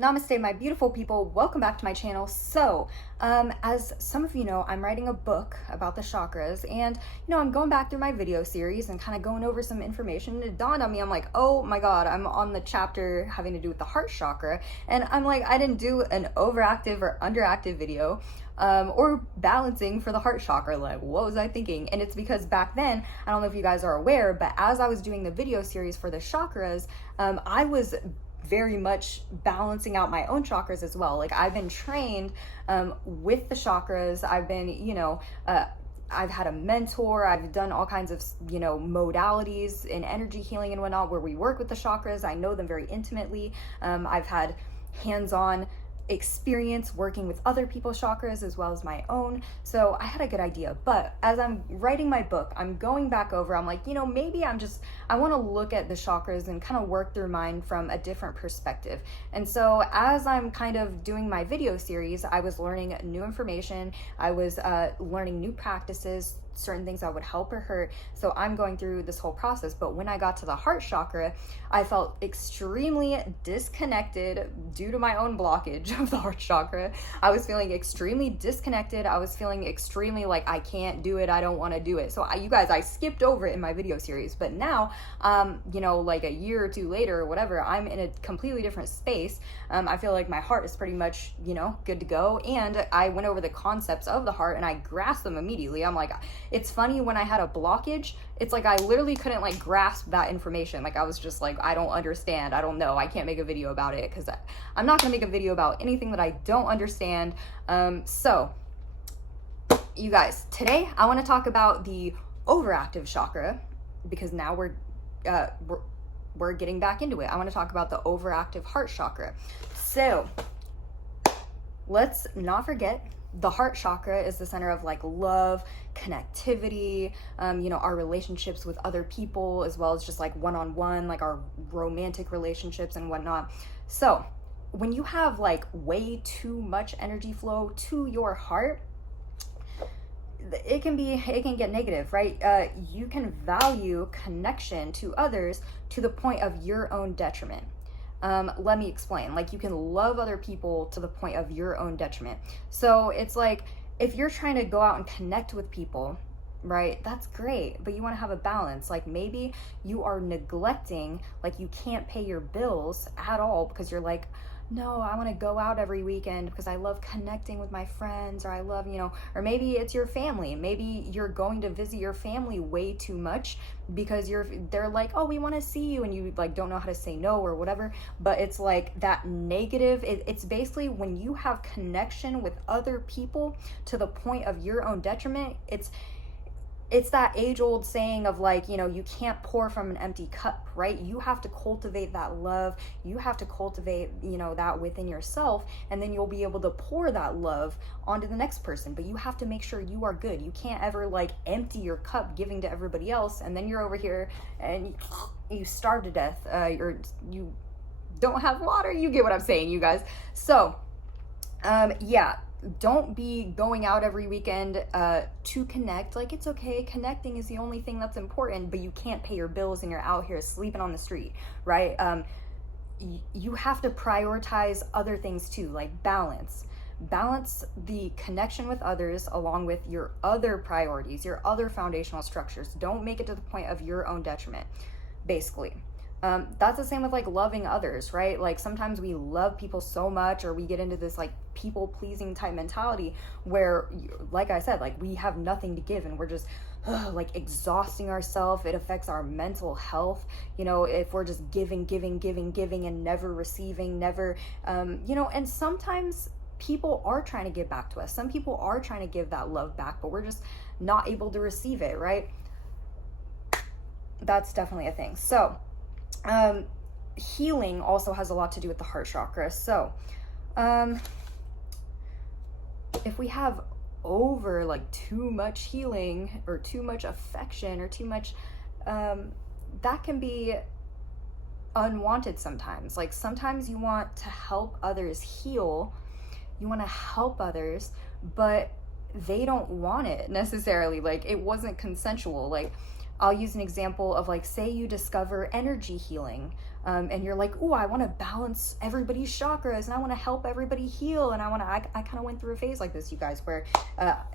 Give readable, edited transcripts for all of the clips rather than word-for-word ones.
Namaste, my beautiful people. Welcome back to my channel. So, as some of you know, I'm writing a book about the chakras, and I'm going back through my video series and kind of going over some information. It dawned on me, I'm like, oh my god, I'm on the chapter having to do with the heart chakra, and I'm like, I didn't do an overactive or underactive video or balancing for the heart chakra. Like, what was I thinking? And it's because back then, I don't know if you guys are aware, but as I was doing the video series for the chakras, I was very much balancing out my own chakras as well. Like, I've been trained with the chakras. I've been, I've had a mentor. I've done all kinds of, modalities in energy healing and whatnot where we work with the chakras. I know them very intimately. I've had hands-on experience working with other people's chakras as well as my own. So I had a good idea. But as I'm writing my book, I'm going back over, I'm like, maybe I want to look at the chakras and kind of work through mine from a different perspective. And so as I'm kind of doing my video series, I was learning new information. I was learning new practices, certain things that would help or hurt. So I'm going through this whole process. But when I got to the heart chakra, I felt extremely disconnected due to my own blockage of the heart chakra. I was feeling extremely disconnected. I was feeling extremely like, I can't do it. I don't want to do it. So you guys, I skipped over it in my video series, but now, like a year or two later or whatever, I'm in a completely different space. I feel like my heart is pretty much, good to go. And I went over the concepts of the heart and I grasped them immediately. I'm like, it's funny, when I had a blockage, it's like I literally couldn't like grasp that information. Like, I was just like, I don't understand. I don't know. I can't make a video about it because I'm not going to make a video about anything that I don't understand. So you guys, today I want to talk about the overactive chakra because now we're getting back into it. I want to talk about the overactive heart chakra. So let's not forget, the heart chakra is the center of like love, connectivity, our relationships with other people, as well as just like one-on-one, like our romantic relationships and whatnot. So when you have like way too much energy flow to your heart, it can get negative, right? You can value connection to others to the point of your own detriment. Let me explain. Like, you can love other people to the point of your own detriment. So it's like, if you're trying to go out and connect with people, right, that's great, but you want to have a balance. Like, maybe you are neglecting, like, you can't pay your bills at all because you're like, no, I want to go out every weekend because I love connecting with my friends, or I love, or maybe it's your family. Maybe you're going to visit your family way too much because they're like, oh, we want to see you, and you like don't know how to say no or whatever. But it's like that negative, it's basically when you have connection with other people to the point of your own detriment, it's that age-old saying of like, you can't pour from an empty cup, right? You have to cultivate that love. You have to cultivate, that within yourself, and then you'll be able to pour that love onto the next person. But you have to make sure you are good. You can't ever like empty your cup giving to everybody else, and then you're over here and you starve to death. You don't have water. You get what I'm saying, you guys. So, yeah. Don't be going out every weekend to connect. Like, it's okay, connecting is the only thing that's important, but you can't pay your bills and you're out here sleeping on the street, right? You have to prioritize other things too, like balance the connection with others along with your other priorities, your other foundational structures. Don't make it to the point of your own detriment, basically. That's the same with like loving others, right? Like, sometimes we love people so much, or we get into this like people pleasing type mentality where, like I said, like we have nothing to give and we're just like exhausting ourselves. It affects our mental health, if we're just giving and never receiving, never, and sometimes people are trying to give back to us. Some people are trying to give that love back, but we're just not able to receive it, right? That's definitely a thing. So, healing also has a lot to do with the heart chakra. So, if we have over like too much healing or too much affection or too much, that can be unwanted sometimes. Like, sometimes you want to help others heal. You want to help others, but they don't want it necessarily. Like, it wasn't consensual. Like, I'll use an example of like, say you discover energy healing, and you're like, oh, I want to balance everybody's chakras and I want to help everybody heal, and I kind of went through a phase like this, you guys, where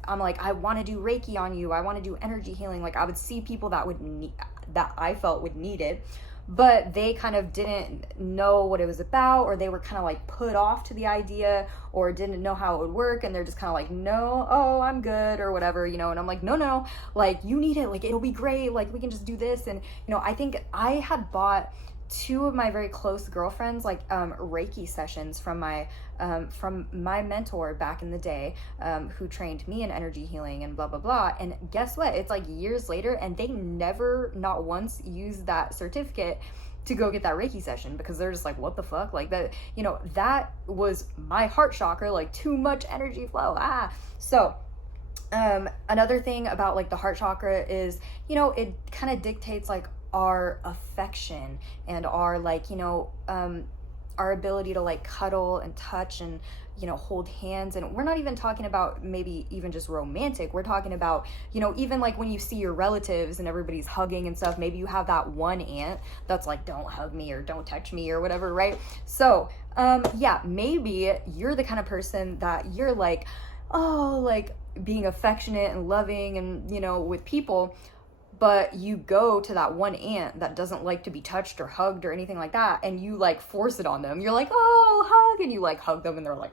I'm like, I want to do Reiki on you, I want to do energy healing. Like, I would see people that would need, that I felt would need it, but they kind of didn't know what it was about, or they were kind of like put off to the idea, or didn't know how it would work, and they're just kind of like, no, oh, I'm good, or whatever, you know. And I'm like, no, like, you need it, like, it'll be great, like, we can just do this. And, you know, I think I had bought two of my very close girlfriends like Reiki sessions from my mentor back in the day, who trained me in energy healing and blah blah blah. And guess what, it's like years later and they never, not once, used that certificate to go get that Reiki session, because they're just like, what the fuck, like, that, you know, that was my heart chakra, like, too much energy flow. So another thing about like the heart chakra is, you know, it kind of dictates like our affection and our, like, you know, our ability to like cuddle and touch and, you know, hold hands. And we're not even talking about maybe even just romantic. We're talking about, you know, even like when you see your relatives and everybody's hugging and stuff, maybe you have that one aunt that's like, don't hug me or don't touch me or whatever, right? So yeah, maybe you're the kind of person that you're like, oh, like being affectionate and loving and, you know, with people, but you go to that one aunt that doesn't like to be touched or hugged or anything like that, and you like force it on them. You're like, oh, hug, and you like hug them, and they're like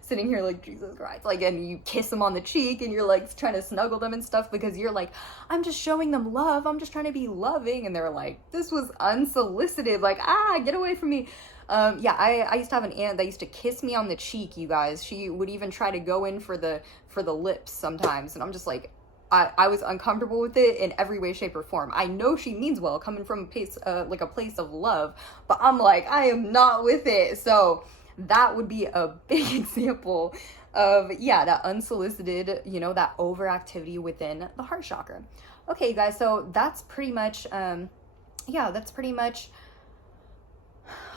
sitting here like, Jesus Christ, like, and you kiss them on the cheek, and you're like trying to snuggle them and stuff, because you're like, I'm just showing them love, I'm just trying to be loving. And they're like, this was unsolicited, like, get away from me. Yeah, I used to have an aunt that used to kiss me on the cheek, you guys. She would even try to go in for the lips sometimes, and I'm just like, I was uncomfortable with it in every way, shape, or form. I know she means well, coming from a place, like a place of love, but I'm like, I am not with it. So that would be a big example of, yeah, that unsolicited, you know, that overactivity within the heart chakra. Okay, guys, so that's pretty much, yeah, that's pretty much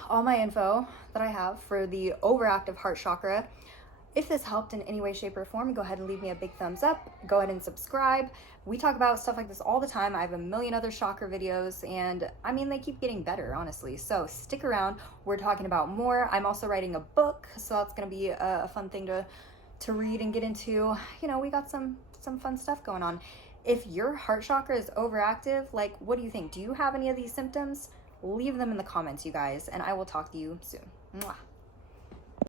all my info that I have for the overactive heart chakra. If this helped in any way, shape, or form, go ahead and leave me a big thumbs up. Go ahead and subscribe. We talk about stuff like this all the time. I have a million other chakra videos, and I mean, they keep getting better, honestly. So stick around. We're talking about more. I'm also writing a book, so that's going to be a fun thing to read and get into. You know, we got some fun stuff going on. If your heart chakra is overactive, like, what do you think? Do you have any of these symptoms? Leave them in the comments, you guys, and I will talk to you soon. Mwah.